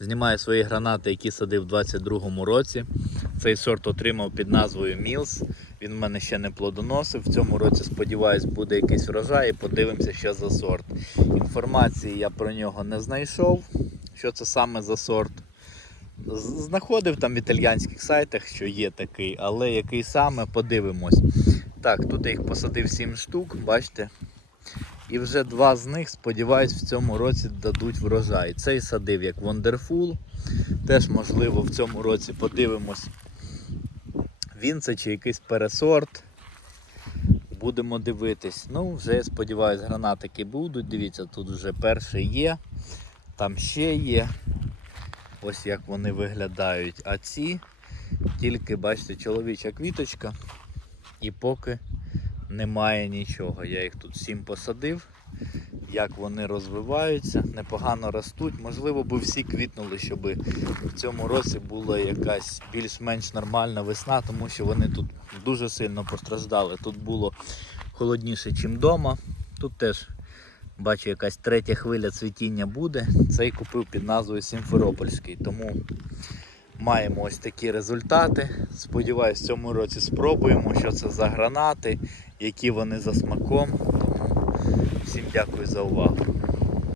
Знімаю свої гранати, які садив у 22-му році. Цей сорт отримав під назвою Мілс. Він в мене ще не плодоносив. В цьому році, сподіваюсь, буде якийсь врожай і подивимося, що за сорт. Інформації я про нього не знайшов. Що це саме за сорт? Знаходив там в італьянських сайтах, що є такий, але який саме, подивимось. Так, тут я їх посадив 7 штук, бачите. І вже два з них, сподіваюсь, в цьому році дадуть врожай. Цей садив як Wonderful. Теж, можливо, в цьому році подивимось. Він це чи якийсь пересорт. Будемо дивитись. Ну, вже я сподіваюсь, гранатики будуть. Дивіться, тут вже перший є, там ще є. Ось як вони виглядають. А ці тільки, бачите, чоловіча квіточка. І поки немає нічого. Я їх тут всім посадив. Як вони розвиваються, непогано ростуть. Можливо, би всі квітнули, щоб в цьому році була якась більш-менш нормальна весна, тому що вони тут дуже сильно постраждали. Тут було холодніше, ніж вдома. Тут теж бачу, якась третя хвиля цвітіння буде. Цей купив під назвою Сімферопольський. Тому маємо ось такі результати. Сподіваюсь, в цьому році спробуємо, що це за гранати, які вони за смаком. Тому всім дякую за увагу.